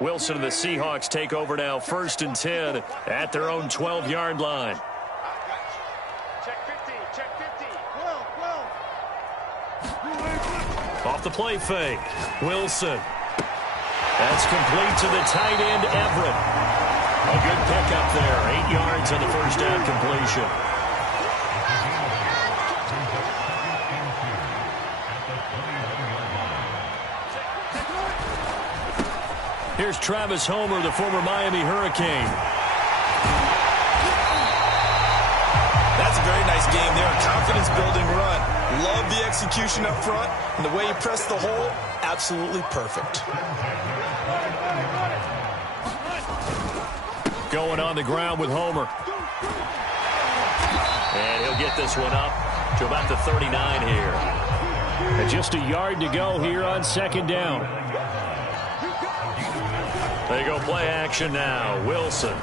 Wilson and the Seahawks take over now, 1st and 10 at their own 12-yard line. Off the play fake, Wilson. That's complete to the tight end, Everett. A good pickup there, 8 yards on the first down completion. Here's Travis Homer, the former Miami Hurricane. That's a very nice game there. Confidence-building run. Love the execution up front. And the way he pressed the hole, absolutely perfect. Going on the ground with Homer. And he'll get this one up to about the 39 here. And just a yard to go here on 2nd down. They go play action now. Wilson. And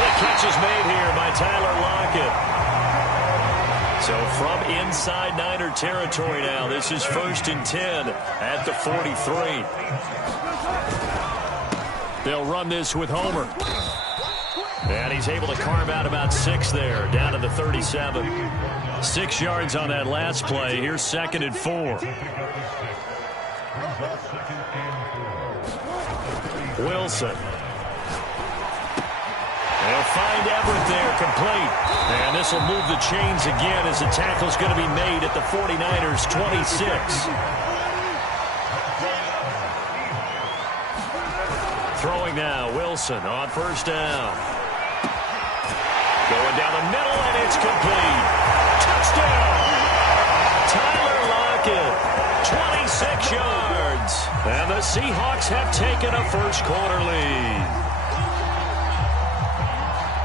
the catch is made here by Tyler Lockett. So from inside Niner territory now, this is 1st and 10 at the 43. They'll run this with Homer. And he's able to carve out about 6 there, down to the 37. 6 yards on that last play. Here's 2nd and 4. Wilson. They'll find Everett there, complete. And this will move the chains again as the tackle's going to be made at the 49ers' 26. Throwing now, Wilson on 1st down. Going down the middle, and it's complete. Touchdown! Tyler Lockett, 26 yards. And the Seahawks have taken a first-quarter lead.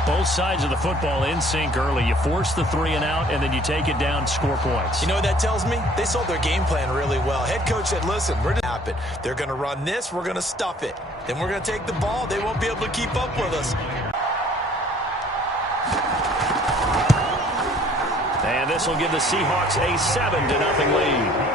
Both sides of the football in sync early. You force the 3 and out, and then you take it down, score points. You know what that tells me? They sold their game plan really well. Head coach said, listen, we're going to happen. They're going to run this. We're going to stuff it. Then we're going to take the ball. They won't be able to keep up with us. And this will give the Seahawks a 7-0 lead.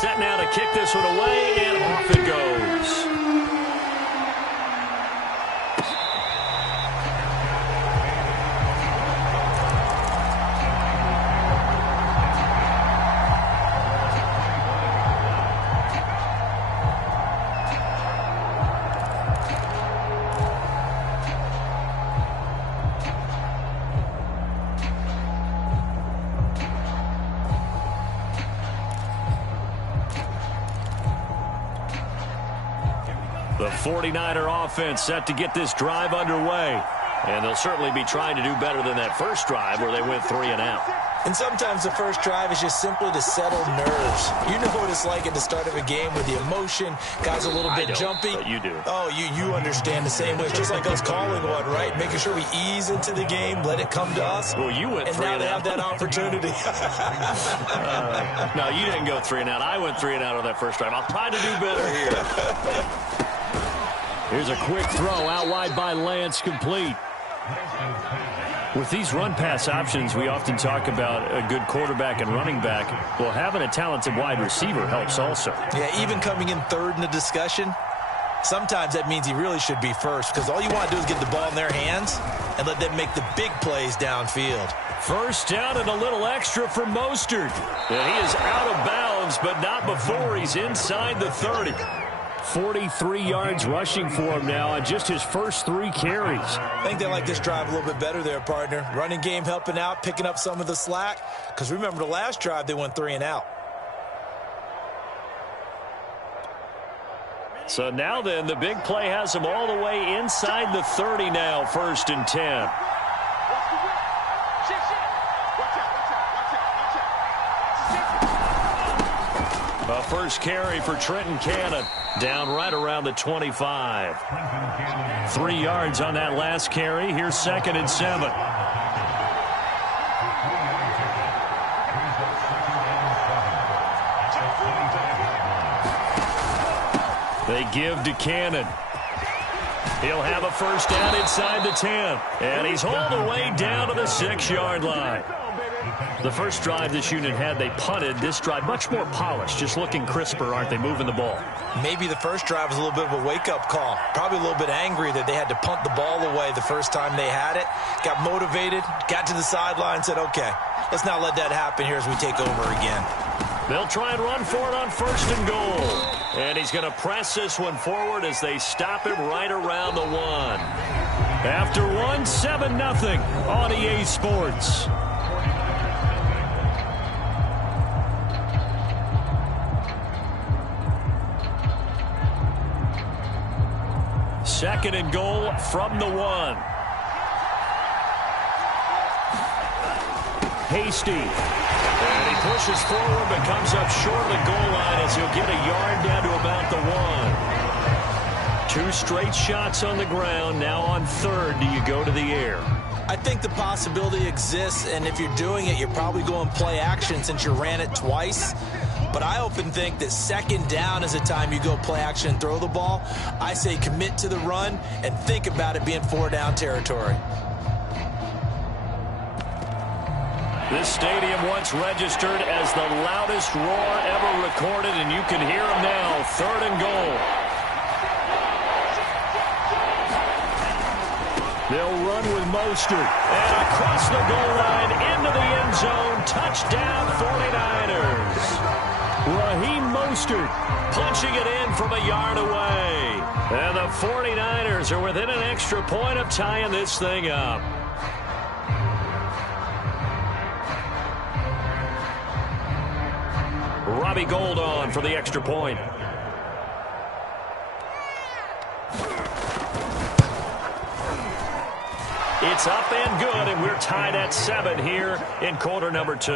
Set now to kick this one away, and off it goes. The 49er offense set to get this drive underway. And they'll certainly be trying to do better than that first drive where they went 3 and out. And sometimes the first drive is just simply to settle nerves. You know what it's like at the start of a game with the emotion. Guys a little bit jumpy. But you do. Oh, you understand the same way. It's just like us calling one, right? Making sure we ease into the game, let it come to us. Well, you went 3 and out. And now they have that opportunity. No, you didn't go 3 and out. I went 3 and out on that first drive. I'll try to do better here. Here's a quick throw out wide by Lance, complete. With these run-pass options, we often talk about a good quarterback and running back. Well, having a talented wide receiver helps also. Yeah, even coming in third in the discussion, sometimes that means he really should be first, because all you want to do is get the ball in their hands and let them make the big plays downfield. First down and a little extra for Mostert. And he is out of bounds, but not before he's inside the 30. 43 yards rushing for him now on just his first 3 carries. I think they like this drive a little bit better there, partner. Running game helping out, picking up some of the slack. Because remember, the last drive, they went 3 and out. So now then, the big play has him all the way inside the 30 now, 1st and 10. A first carry for Trenton Cannon, down right around the 25. 3 yards on that last carry. Here's 2nd and 7. They give to Cannon. He'll have a first down inside the 10. And he's hauled away down to the 6-yard line. The first drive this unit had, they punted. This drive, much more polished, just looking crisper, aren't they, moving the ball? Maybe the first drive was a little bit of a wake-up call. Probably a little bit angry that they had to punt the ball away the first time they had it. Got motivated, got to the sideline, said, okay, let's not let that happen here as we take over again. They'll try and run for it on 1st and goal. And he's going to press this one forward as they stop him right around the 1. After 1, 7-0 on EA Sports. Second and goal from the 1. Hasty. And he pushes forward but comes up short of the goal line as he'll get a yard down to about the 1. 2 straight shots on the ground. Now on 3rd, do you go to the air? I think the possibility exists, and if you're doing it, you're probably going play action since you ran it twice. But I often think that 2nd down is the time you go play action and throw the ball. I say commit to the run and think about it being 4-down territory. This stadium once registered as the loudest roar ever recorded, and you can hear them now. 3rd and goal. They'll run with Mostert. And across the goal line into the end zone. Touchdown 49ers. Raheem Mostert punching it in from a yard away. And the 49ers are within an extra point of tying this thing up. Robbie Gould on for the extra point. It's up and good, and we're tied at 7 here in quarter number 2.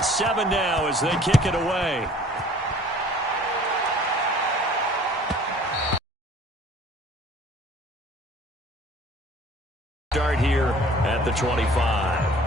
Seven now as they kick it away. Start here at the 25.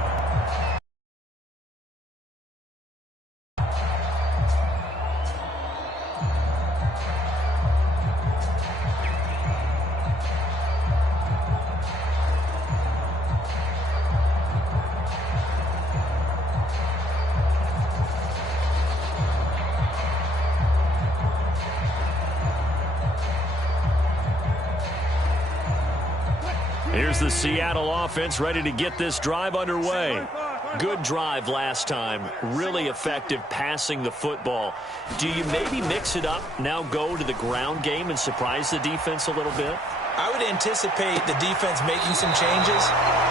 Here's the Seattle offense ready to get this drive underway. Good drive last time. Really effective passing the football. Do you maybe mix it up, now go to the ground game and surprise the defense a little bit? I would anticipate the defense making some changes,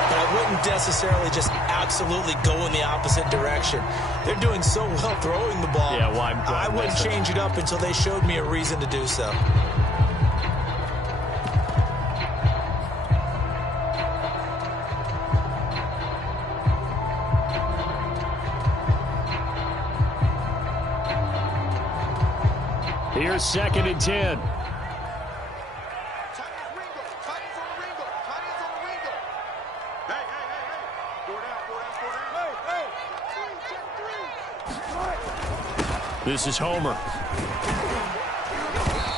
but I wouldn't necessarily just absolutely go in the opposite direction. They're doing so well throwing the ball. Yeah, well, I wouldn't change it up until they showed me a reason to do so. Here's 2nd and 10. This is Homer.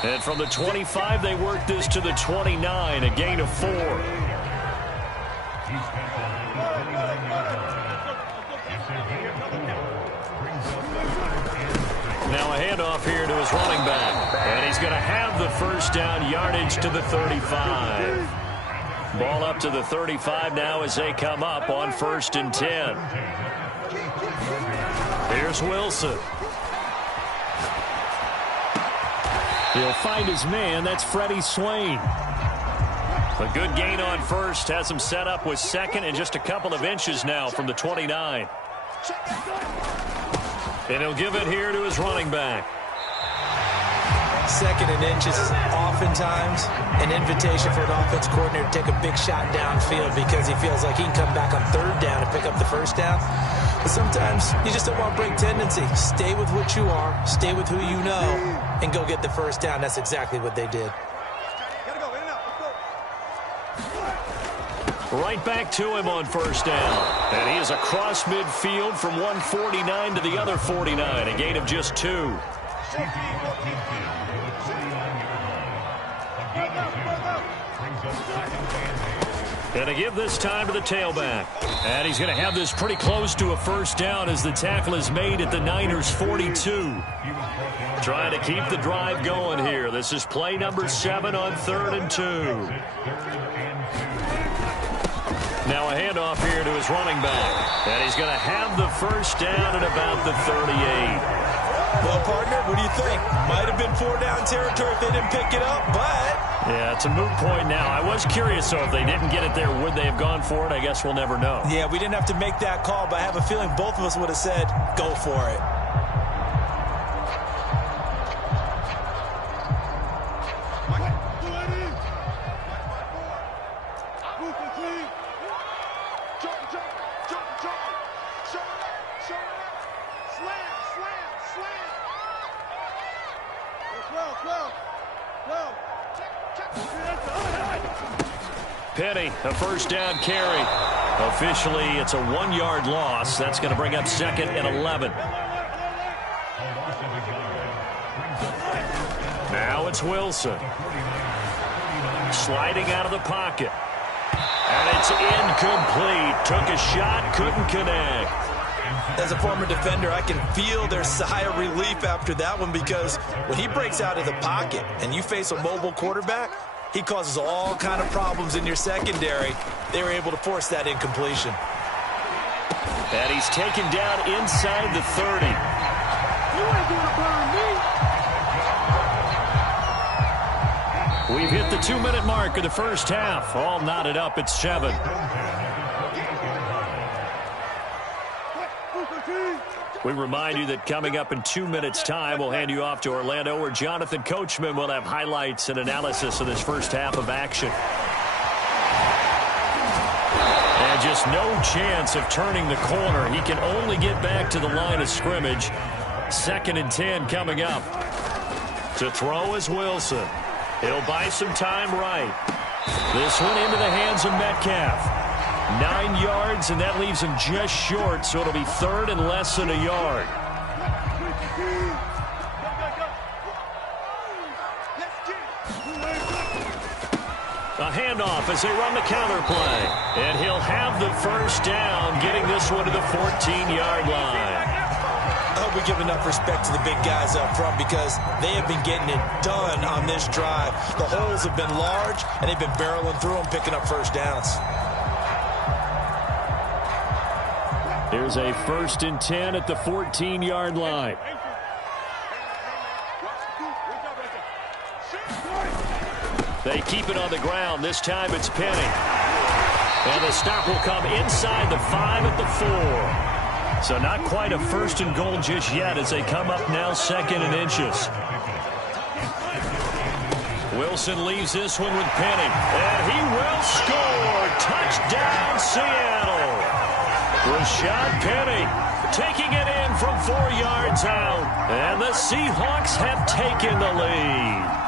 And from the 25, they work this to the 29, a gain of 4. Now a handoff here to his running back. And he's going to have the first down, yardage to the 35. Ball up to the 35 now as they come up on 1st and 10. Here's Wilson. He'll find his man. That's Freddie Swain. A good gain on 1st. Has him set up with 2nd and just a couple of inches now from the 29. And he'll give it here to his running back. Second and inches is oftentimes an invitation for an offense coordinator to take a big shot downfield because he feels like he can come back on third down and pick up the first down. But sometimes you just don't want to break tendency. Stay with what you are, stay with who you know, and go get the first down. That's exactly what they did. Right back to him on first down. And he is across midfield from 149 to the other 49, a gain of just 2. Going to give this time to the tailback. And he's going to have this pretty close to a first down as the tackle is made at the Niners' 42. Trying to keep the drive going here. This is play number 7 on 3rd and 2. Now a handoff here to his running back. And he's going to have the first down at about the 38. Well, partner, what do you think? Might have been 4-down territory if they didn't pick it up, but... Yeah, it's a moot point now. I was curious, so if they didn't get it there, would they have gone for it? I guess we'll never know. Yeah, we didn't have to make that call, but I have a feeling both of us would have said, go for it. Penny, a first down carry. Officially, it's a 1-yard loss. That's going to bring up 2nd and 11. Now it's Wilson. Sliding out of the pocket. And it's incomplete. Took a shot, couldn't connect. As a former defender, I can feel their sigh of relief after that one because when he breaks out of the pocket and you face a mobile quarterback, he causes all kind of problems in your secondary. They were able to force that incompletion. And he's taken down inside the 30. You ain't gonna burn me. We've hit the 2-minute mark of the first half. All knotted up at 7. We remind you that coming up in 2 minutes' time, we'll hand you off to Orlando, where Jonathan Coachman will have highlights and analysis of this first half of action. And just no chance of turning the corner. He can only get back to the line of scrimmage. 2nd and 10 coming up. To throw is Wilson. He'll buy some time right. This one into the hands of Metcalf. 9 yards, and that leaves him just short, so it'll be 3rd and less than a yard. A handoff as they run the counter play. And he'll have the first down, getting this one to the 14-yard line. I hope we give enough respect to the big guys up front because they have been getting it done on this drive. The holes have been large, and they've been barreling through them, picking up first downs. Here's a 1st and 10 at the 14-yard line. They keep it on the ground. This time it's Penny. And the stop will come inside the 5 at the 4. So not quite a 1st and goal just yet as they come up now 2nd and inches. Wilson leaves this one with Penny. And he will score. Touchdown, Seattle. Rashad Penny taking it in from 4 yards out. And the Seahawks have taken the lead.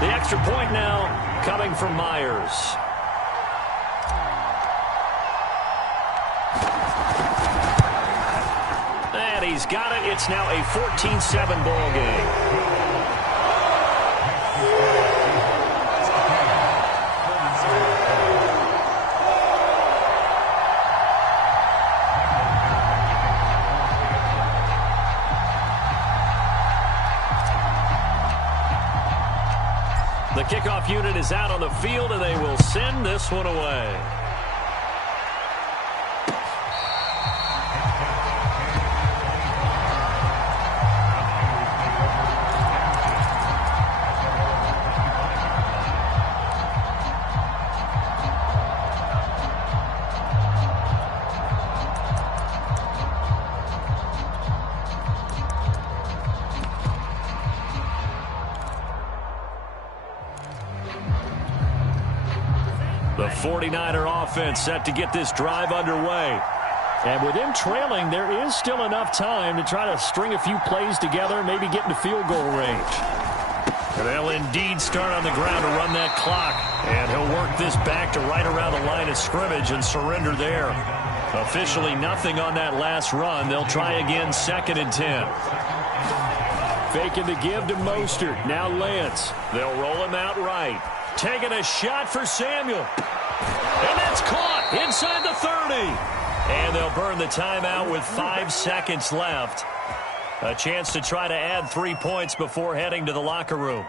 The extra point now coming from Myers. And he's got it. It's now a 14-7 ball game. The kickoff unit is out on the field, and they will send this one away. 49er offense set to get this drive underway. And with them trailing, there is still enough time to try to string a few plays together, maybe get into field goal range. And they'll indeed start on the ground to run that clock. And he'll work this back to right around the line of scrimmage and surrender there. Officially nothing on that last run. They'll try again, 2nd and 10. Faking the give to Mostert. Now Lance. They'll roll him out right. Taking a shot for Samuel. And that's caught inside the 30. And they'll burn the timeout with 5 seconds left. A chance to try to add 3 points before heading to the locker room.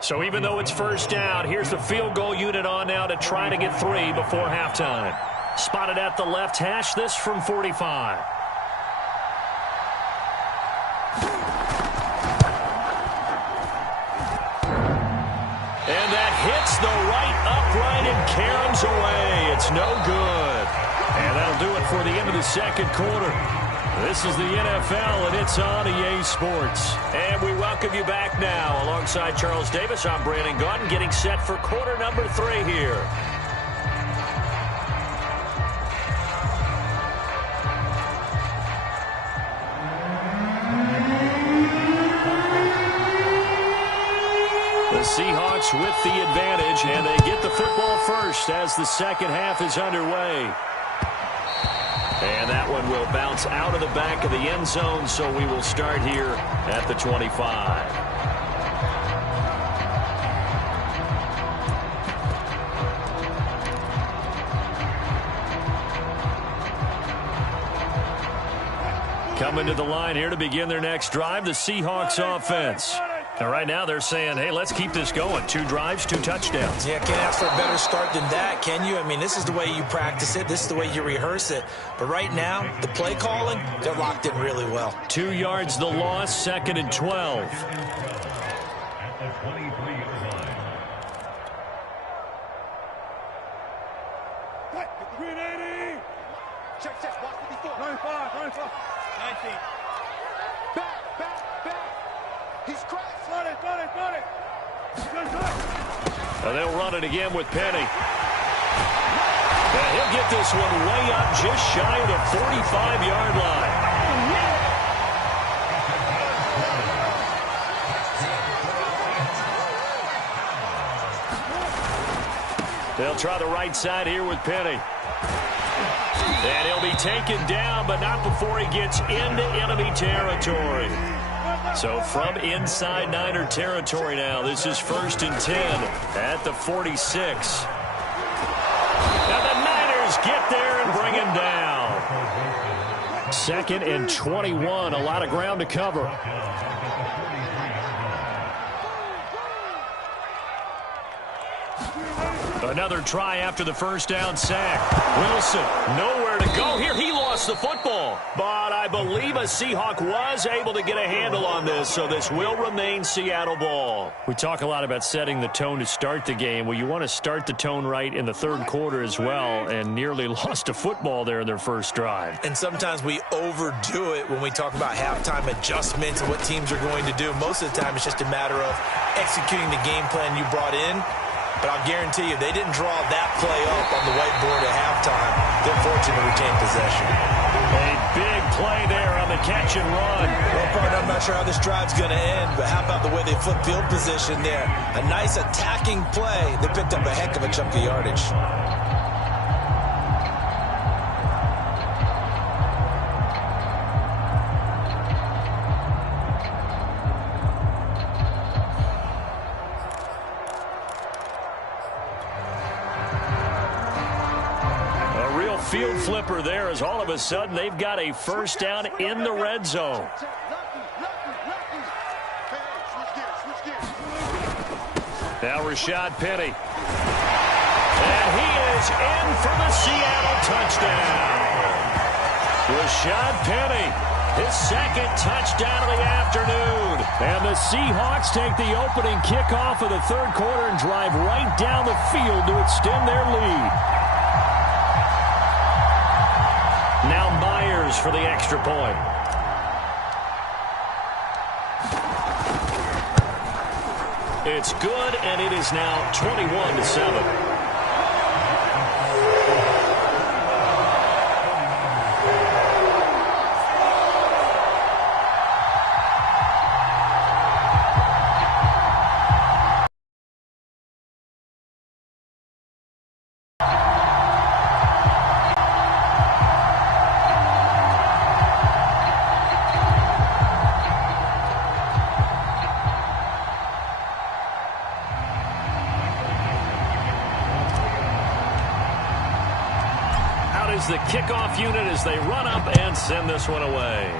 So even though it's first down, here's the field goal unit on now to try to get 3 before halftime. Spotted at the left hash, this from 45. And that hits the right upright and caroms away. It's no good. And that'll do it for the end of the second quarter. This is the NFL, and it's on EA Sports. And we welcome you back now. Alongside Charles Davis, I'm Brandon Gaudin, getting set for quarter number 3 here. The Seahawks with the advantage, and they get the football first as the second half is underway. And that one will bounce out of the back of the end zone, so we will start here at the 25. Coming to the line here to begin their next drive, the Seahawks offense. And right now they're saying, hey, let's keep this going. 2 drives, 2 touchdowns. Yeah, can't ask for a better start than that, can you? I mean, this is the way you practice it. This is the way you rehearse it. But right now, the play calling, they're locked in really well. 2 yards the loss, 2nd and 12. They'll run it again with Penny. And he'll get this one way up just shy of the 45-yard line. They'll try the right side here with Penny. And he'll be taken down, but not before he gets into enemy territory. So from inside Niner territory now, this is 1st and 10 at the 46. Now the Niners get there and bring him down. 2nd and 21, a lot of ground to cover. Another try after the first down sack. Wilson, nowhere to go here. He lost the football. But I believe a Seahawk was able to get a handle on this, so this will remain Seattle ball. We talk a lot about setting the tone to start the game. Well, you want to start the tone right in the third quarter as well, and nearly lost a football there in their first drive. And sometimes we overdo it when we talk about halftime adjustments and what teams are going to do. Most of the time, it's just a matter of executing the game plan you brought in. But I'll guarantee you, they didn't draw that play up on the whiteboard at halftime. They're fortunate to retain possession. A big play there on the catch and run. Well, partner, I'm not sure how this drive's going to end, but how about the way they flip field position there? A nice attacking play. They picked up a heck of a chunk of yardage. Field flipper there as all of a sudden they've got a first down in the red zone. Now Rashad Penny. And he is in for the Seattle touchdown. Rashad Penny, his 2nd touchdown of the afternoon. And the Seahawks take the opening kickoff of the third quarter and drive right down the field to extend their lead. Now Myers for the extra point. It's good, and it is now 21-7. The kickoff unit as they run up and send this one away.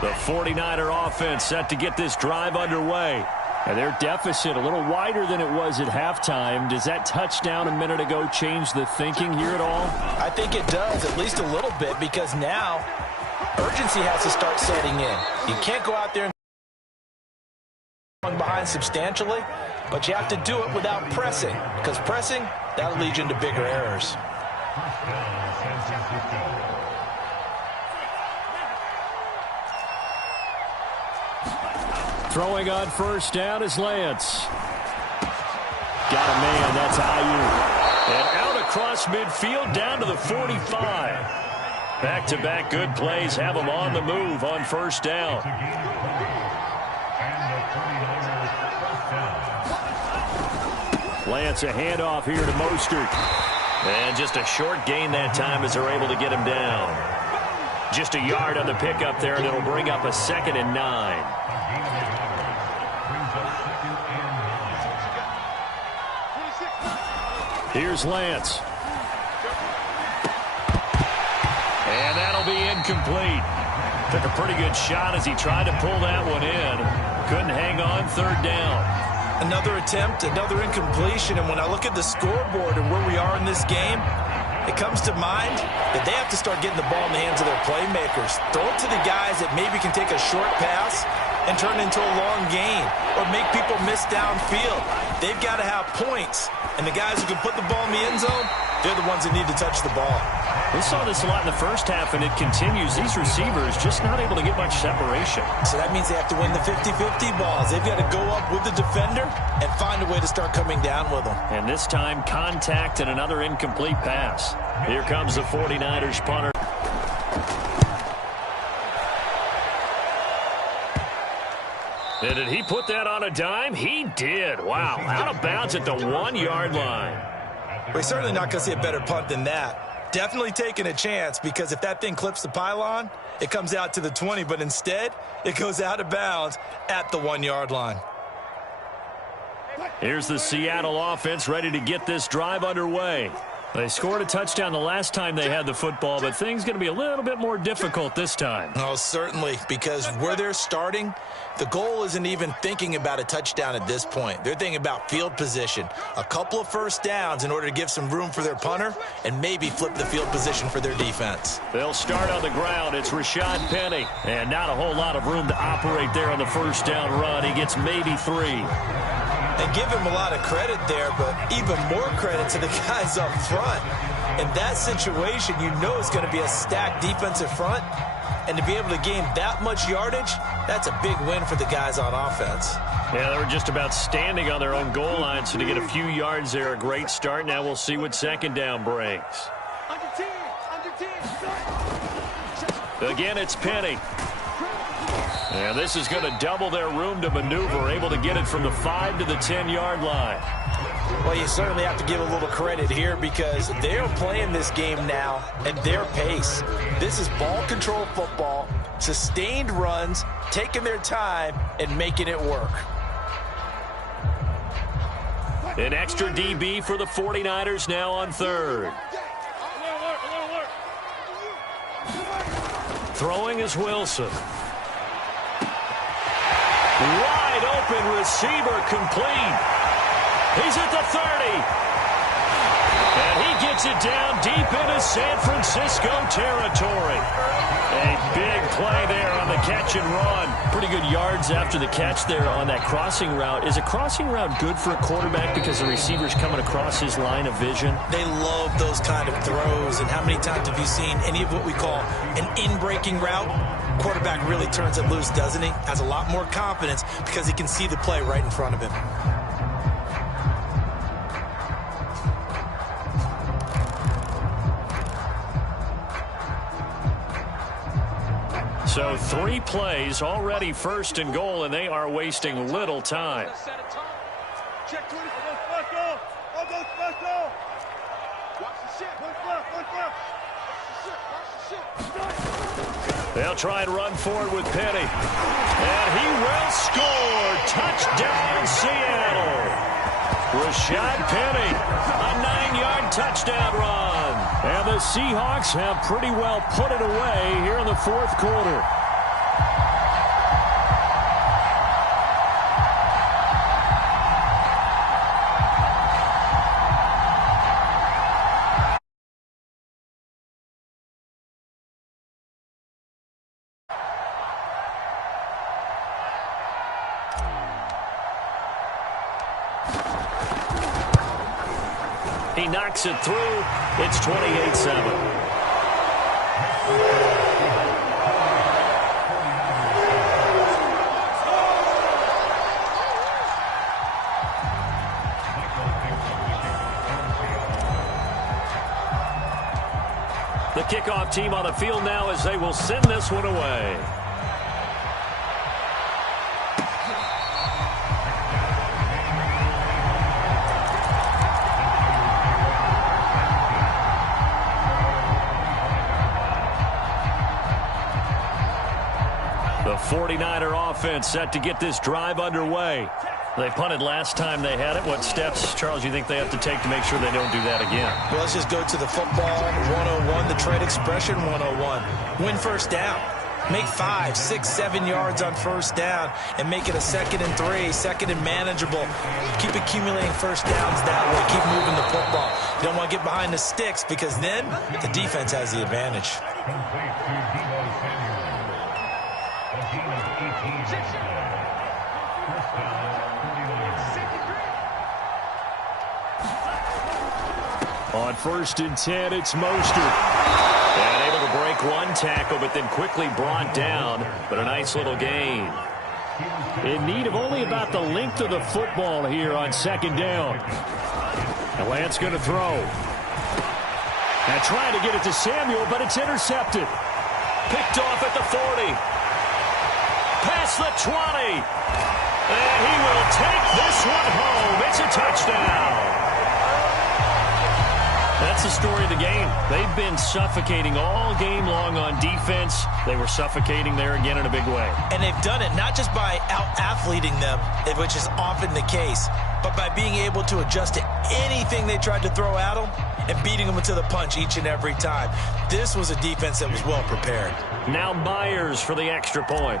The 49er offense set to get this drive underway. And their deficit a little wider than it was at halftime. Does that touchdown a minute ago change the thinking here at all? I think it does, at least a little bit, because now urgency has to start setting in. You can't go out there and behind substantially, but you have to do it without pressing, because pressing, that'll lead you into bigger errors. Throwing on first down is Lance. Got a man, that's Ayuk. And out across midfield down to the 45. Back-to-back good plays have them on the move on first down. Lance a handoff here to Mostert. And just a short gain that time as they're able to get him down. Just a yard on the pickup there, and it'll bring up a 2nd and 9. Here's Lance. And that'll be incomplete. Took a pretty good shot as he tried to pull that one in. Couldn't hang on, 3rd down. Another attempt, another incompletion, and when I look at the scoreboard and where we are in this game, it comes to mind that they have to start getting the ball in the hands of their playmakers. Throw it to the guys that maybe can take a short pass and turn it into a long gain or make people miss downfield. They've got to have points, and the guys who can put the ball in the end zone, they're the ones that need to touch the ball. We saw this a lot in the first half, and it continues. These receivers just not able to get much separation. So that means they have to win the 50-50 balls. They've got to go up with the defender and find a way to start coming down with them. And this time, contact and another incomplete pass. Here comes the 49ers punter. And did he put that on a dime? He did. Wow, out of bounds at the 1-yard line. We're certainly not going to see a better punt than that. Definitely taking a chance, because if that thing clips the pylon, it comes out to the 20, but instead, it goes out of bounds at the 1-yard line. Here's the Seattle offense ready to get this drive underway. They scored a touchdown the last time they had the football, but things going to be a little bit more difficult this time. Oh, certainly, because where they're starting, the goal isn't even thinking about a touchdown at this point. They're thinking about field position, a couple of first downs in order to give some room for their punter and maybe flip the field position for their defense. They'll start on the ground. It's Rashad Penny, and not a whole lot of room to operate there on the first down run. He gets maybe 3. And give him a lot of credit there, but even more credit to the guys up front. In that situation, you know it's going to be a stacked defensive front. And to be able to gain that much yardage, that's a big win for the guys on offense. Yeah, they were just about standing on their own goal line, so to get a few yards there, a great start. Now we'll see what 2nd down brings. Again, it's Penny. And this is going to double their room to maneuver, able to get it from the 5 to the 10-yard line. Well, you certainly have to give a little credit here, because they're playing this game now at their pace. This is ball control football, sustained runs, taking their time, and making it work. An extra DB for the 49ers now on 3rd. Throwing is Wilson. Wide open receiver, complete. He's at the 30. And he gets it down deep into San Francisco territory. A big play there on the catch and run. Pretty good yards after the catch there on that crossing route. Is a crossing route good for a quarterback because the receiver's coming across his line of vision? They love those kind of throws. And how many times have you seen any of what we call an in-breaking route? Quarterback really turns it loose, doesn't he? Has a lot more confidence because he can see the play right in front of him. So 3 plays, already first and goal, and they are wasting little time. They'll try and run forward with Penny. And he will score. Touchdown, Seattle. Rashad Penny, a 9-yard touchdown run. And the Seahawks have pretty well put it away here in the fourth quarter. He knocks it through. It's 28-7. The kickoff team on the field now as they will send this one away. The 49er offense set to get this drive underway. They punted last time they had it. What steps, Charles, you think they have to take to make sure they don't do that again? Well, let's just go to the football 101, the trade expression 101. Win first down. Make 5, 6, 7 yards on first down and make it a 2nd and 3, 2nd and manageable. Keep accumulating first downs that way. Keep moving the football. You don't want to get behind the sticks because then the defense has the advantage. On 1st and 10, it's Mostert. And able to break one tackle, but then quickly brought down. But a nice little gain. In need of only about the length of the football here on 2nd down. And Lance going to throw. And trying to get it to Samuel, but it's intercepted. Picked off at the 40. Past the 20. And he will take this one home. It's a touchdown. That's the story of the game. They've been suffocating all game long on defense. They were suffocating there again in a big way. And they've done it not just by out-athleting them, which is often the case, but by being able to adjust to anything they tried to throw at them and beating them to the punch each and every time. This was a defense that was well prepared. Now Myers for the extra point.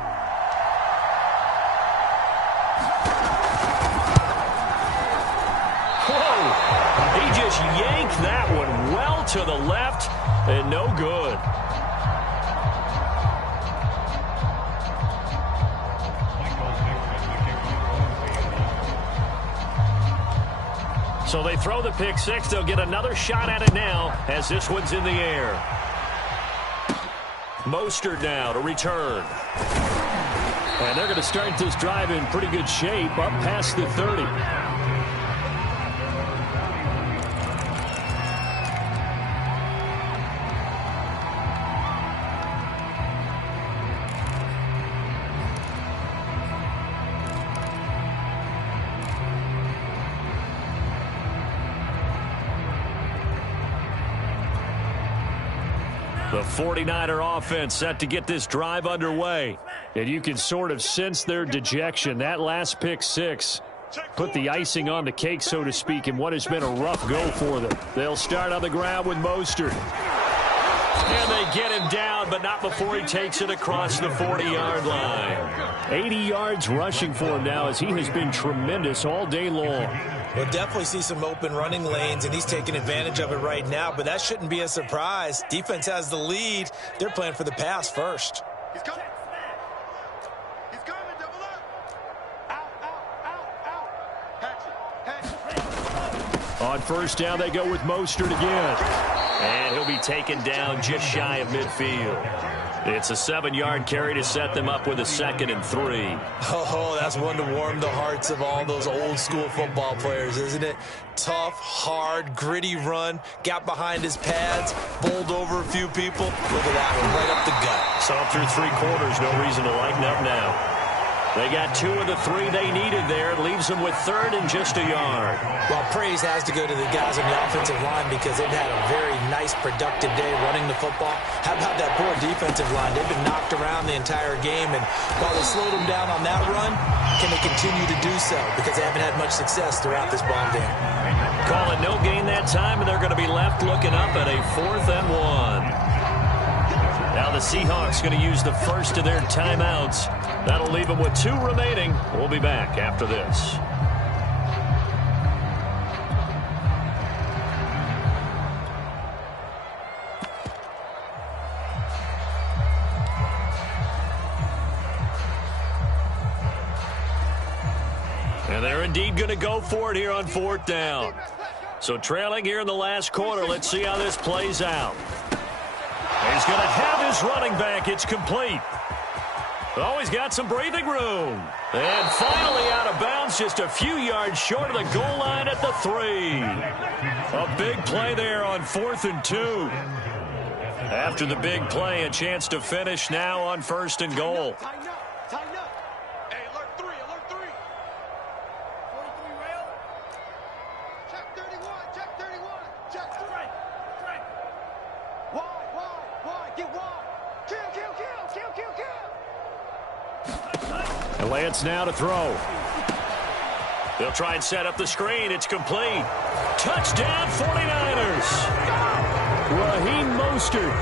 He just yanked that one well to the left and no good. So they throw the pick six. They'll get another shot at it now as this one's in the air. Mostert now to return. And they're going to start this drive in pretty good shape up past the 30. The 49er offense set to get this drive underway. And you can sort of sense their dejection. That last pick six put the icing on the cake, so to speak, in what has been a rough go for them. They'll start on the ground with Mostert. And they get him down, but not before he takes it across the 40-yard line. 80 yards rushing for him now as he has been tremendous all day long. We'll definitely see some open running lanes, and he's taking advantage of it right now, but that shouldn't be a surprise. Defense has the lead. They're playing for the pass first. He's coming. He's coming. Double up. Out, out, out, out. Hatch it. On first down, they go with Mostert again. And he'll be taken down just shy of midfield. It's a 7-yard carry to set them up with a 2nd and 3. Oh, that's one to warm the hearts of all those old-school football players, isn't it? Tough, hard, gritty run, got behind his pads, bowled over a few people. Look at that one, right up the gut. So through 3 quarters, no reason to lighten up now. They got 2 of the 3 they needed there. It leaves them with 3rd and just a yard. Well, praise has to go to the guys on the offensive line because they've had a very nice, productive day running the football. How about that poor defensive line? They've been knocked around the entire game, and while they slowed them down on that run, can they continue to do so? Because they haven't had much success throughout this ball game. Call it no gain that time, and they're going to be left looking up at a 4th and 1. Now the Seahawks going to use the first of their timeouts. That'll leave them with 2 remaining. We'll be back after this. And they're indeed going to go for it here on 4th down. So trailing here in the last quarter, let's see how this plays out. He's going to have his running back. It's complete. Oh, he's got some breathing room. And finally out of bounds, just a few yards short of the goal line at the 3. A big play there on 4th and 2. After the big play, a chance to finish now on 1st and goal. Tighten up. Tighten up. Hey, alert 3. Alert 3. 43 rail. Check 31. Check 31. Check 3. Wide. Get wide. Kill. And Lance now to throw. They'll try and set up the screen. It's complete. Touchdown 49ers. Raheem Mostert.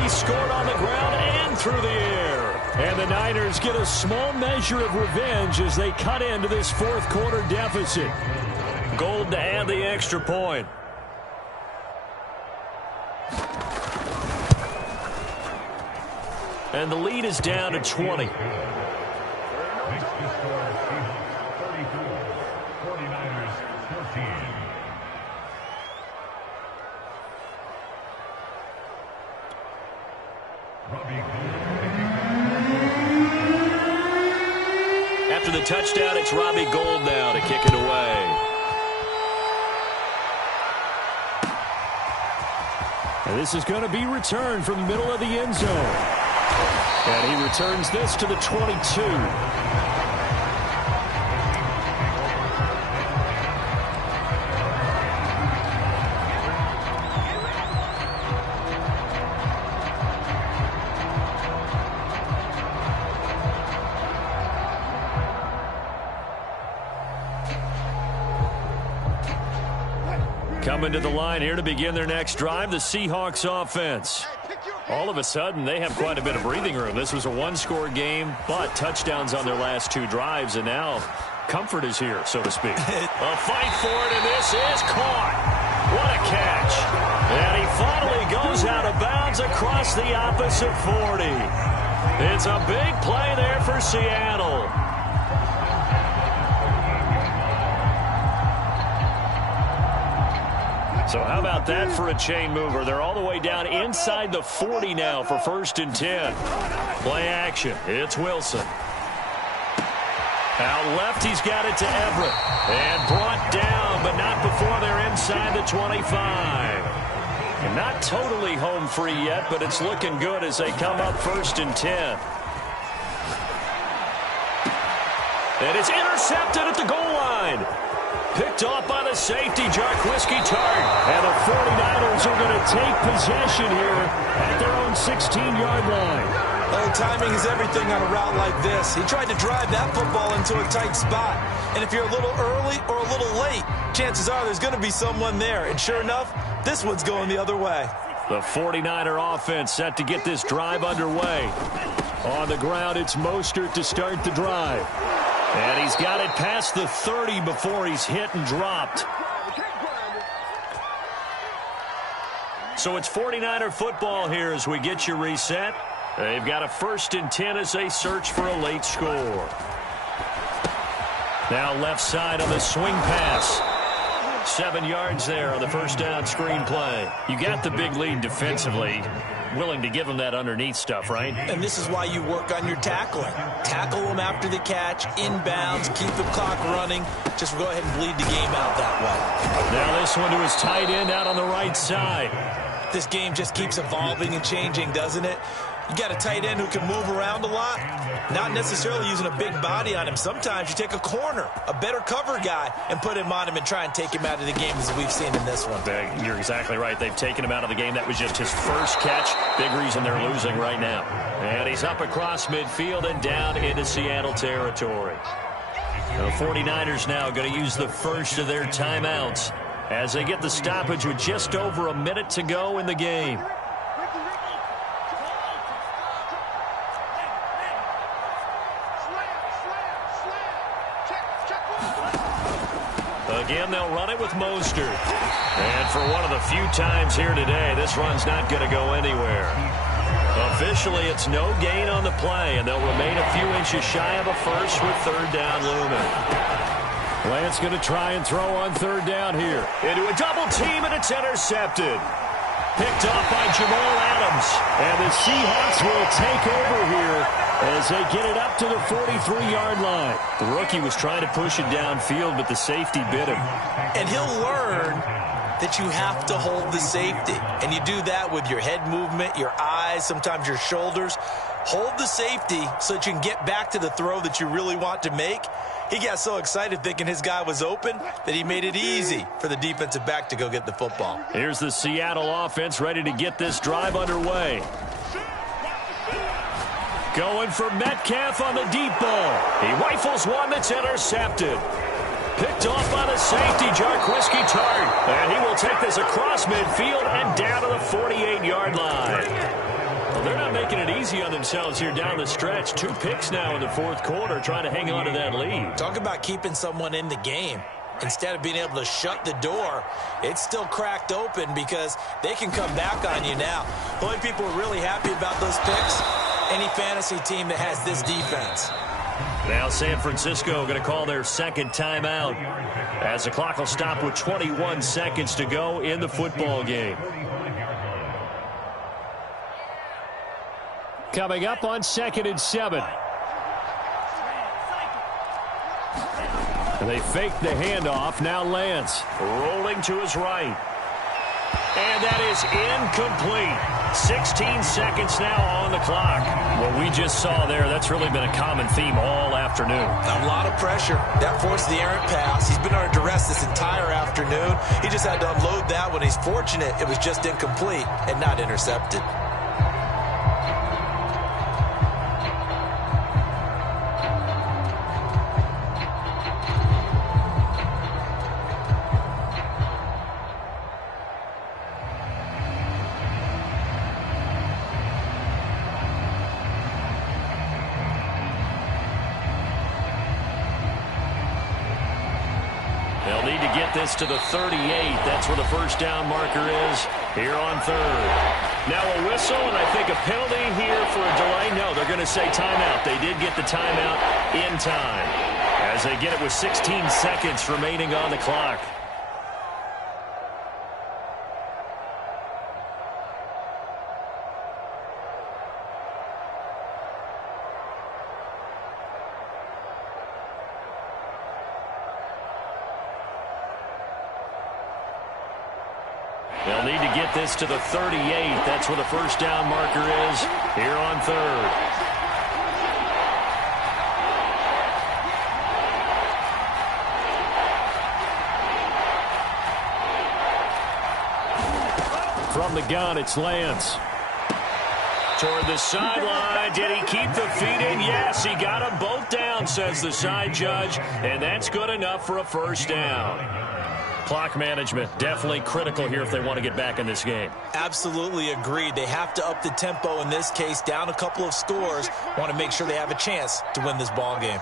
He scored on the ground and through the air. And the Niners get a small measure of revenge as they cut into this 4th quarter deficit. Gold to add the extra point. And the lead is down to 20. After the touchdown, it's Robbie Gould now to kick it away. And this is going to be returned from the middle of the end zone. And he returns this to the 22. Coming to the line here to begin their next drive, the Seahawks offense. All of a sudden, they have quite a bit of breathing room. This was a 1-score game, but touchdowns on their last 2 drives, and now comfort is here, so to speak. A fight for it, and this is caught. What a catch. And he finally goes out of bounds across the opposite 40. It's a big play there for Seattle. So how about that for a chain mover? They're all the way down inside the 40 now for 1st and 10. Play action. It's Wilson. Out left, he's got it to Everett. And brought down, but not before they're inside the 25. And not totally home free yet, but it's looking good as they come up 1st and 10. And it's intercepted at the goal line. Picked off by the safety, Jarquiski Tart. And the 49ers are going to take possession here at their own 16-yard line. Oh, timing is everything on a route like this. He tried to drive that football into a tight spot. And if you're a little early or a little late, chances are there's going to be someone there. And sure enough, this one's going the other way. The 49er offense set to get this drive underway. On the ground, it's Mostert to start the drive. And he's got it past the 30 before he's hit and dropped. So it's 49er football here as we get you reset. They've got a 1st and 10 as they search for a late score. Now left side on the swing pass. 7 yards there on the first down screen play. You got the big lead defensively. Willing to give them that underneath stuff, right? And this is why you work on your tackling. Tackle them after the catch, inbounds, keep the clock running. Just go ahead and bleed the game out that way. Now this one to his tight end out on the right side. This game just keeps evolving and changing, doesn't it? You got a tight end who can move around a lot, not necessarily using a big body on him. Sometimes you take a corner, a better cover guy, and put him on him and try and take him out of the game as we've seen in this one. You're exactly right. They've taken him out of the game. That was just his first catch. Big reason they're losing right now. And he's up across midfield and down into Seattle territory. The 49ers now going to use the first of their timeouts as they get the stoppage with just over a minute to go in the game. Again, they'll run it with Mostert. And for one of the few times here today, this run's not going to go anywhere. Officially, it's no gain on the play, and they'll remain a few inches shy of a first with 3rd down looming. Lance going to try and throw on 3rd down here. Into a double team, and it's intercepted. Picked off by Jamal Adams. And the Seahawks will take over here as they get it up to the 43-yard line. The rookie was trying to push it downfield, but the safety bit him. And he'll learn that you have to hold the safety. And you do that with your head movement, your eyes, sometimes your shoulders. Hold the safety so that you can get back to the throw that you really want to make. He got so excited thinking his guy was open that he made it easy for the defensive back to go get the football. Here's the Seattle offense ready to get this drive underway. Going for Metcalf on the deep ball. He rifles one that's intercepted. Picked off by the safety, Jarquiski Tart. And he will take this across midfield and down to the 48-yard line. Well, they're not making it easy on themselves here down the stretch. 2 picks now in the 4th quarter, trying to hang on to that lead. Talk about keeping someone in the game. Instead of being able to shut the door, it's still cracked open because they can come back on you now. The only people who are really happy about those picks, any fantasy team that has this defense. Now San Francisco going to call their 2nd timeout as the clock will stop with 21 seconds to go in the football game. Coming up on 2nd and 7. They fake the handoff. Now Lance rolling to his right. And that is incomplete. 16 seconds now on the clock. What we just saw there, that's really been a common theme all afternoon. A lot of pressure. That forced the errant pass. He's been under duress this entire afternoon. He just had to unload that one. He's fortunate it was just incomplete and not intercepted. They'll need to get this to the 38. That's where the first down marker is here on 3rd. Now a whistle, and I think a penalty here for a delay. No, they're going to say timeout. They did get the timeout in time as they get it with 16 seconds remaining on the clock. They'll need to get this to the 38. That's where the first down marker is here on 3rd. From the gun, it's Lance. Toward the sideline. Did he keep the feet in? Yes, he got them both down, says the side judge. And that's good enough for a first down. Clock management definitely critical here if they want to get back in this game. Absolutely agreed. They have to up the tempo in this case, down a couple of scores. Want to make sure they have a chance to win this ball game.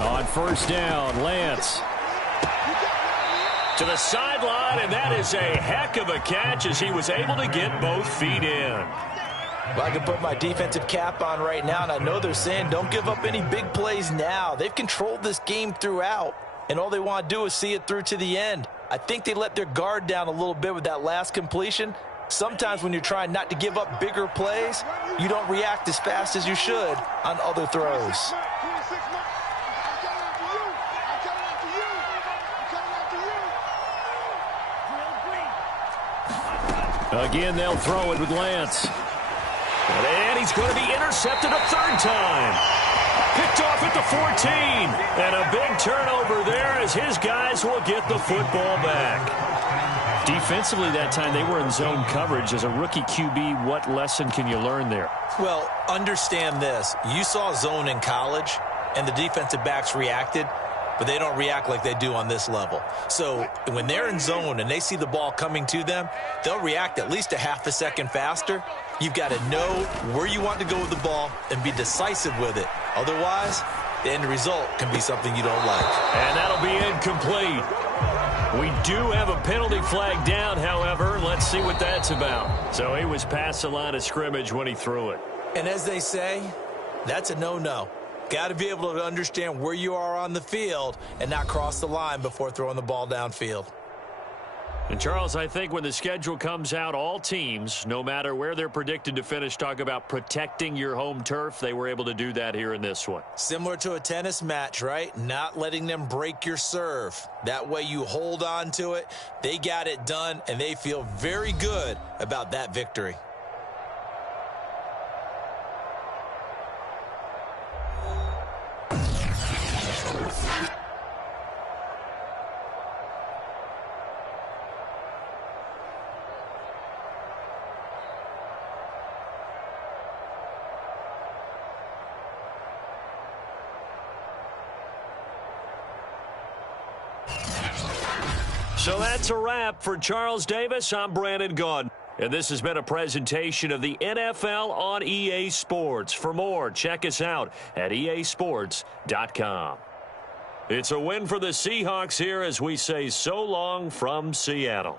On first down, Lance. To the sideline, and that is a heck of a catch as he was able to get both feet in. Well, I can put my defensive cap on right now, and I know they're saying don't give up any big plays now. They've controlled this game throughout, and all they want to do is see it through to the end. I think they let their guard down a little bit with that last completion. Sometimes when you're trying not to give up bigger plays, you don't react as fast as you should on other throws. Again, they'll throw it with Lance. And he's going to be intercepted a third time. Picked off at the 14. And a big turnover there as his guys will get the football back. Defensively that time, they were in zone coverage. As a rookie QB, what lesson can you learn there? Well, understand this. You saw zone in college, and the defensive backs reacted, but they don't react like they do on this level. So when they're in zone and they see the ball coming to them, they'll react at least a half a second faster. You've got to know where you want to go with the ball and be decisive with it. Otherwise, the end result can be something you don't like. And that'll be incomplete. We do have a penalty flag down, however. Let's see what that's about. So he was past the line of scrimmage when he threw it. And as they say, that's a no-no. Got to be able to understand where you are on the field and not cross the line before throwing the ball downfield. And, Charles, I think when the schedule comes out, all teams, no matter where they're predicted to finish, talk about protecting your home turf. They were able to do that here in this one. Similar to a tennis match, right? Not letting them break your serve. That way you hold on to it. They got it done, and they feel very good about that victory. So that's a wrap for Charles Davis. I'm Brandon Gaudin. And this has been a presentation of the NFL on EA Sports. For more, check us out at easports.com. It's a win for the Seahawks here as we say so long from Seattle.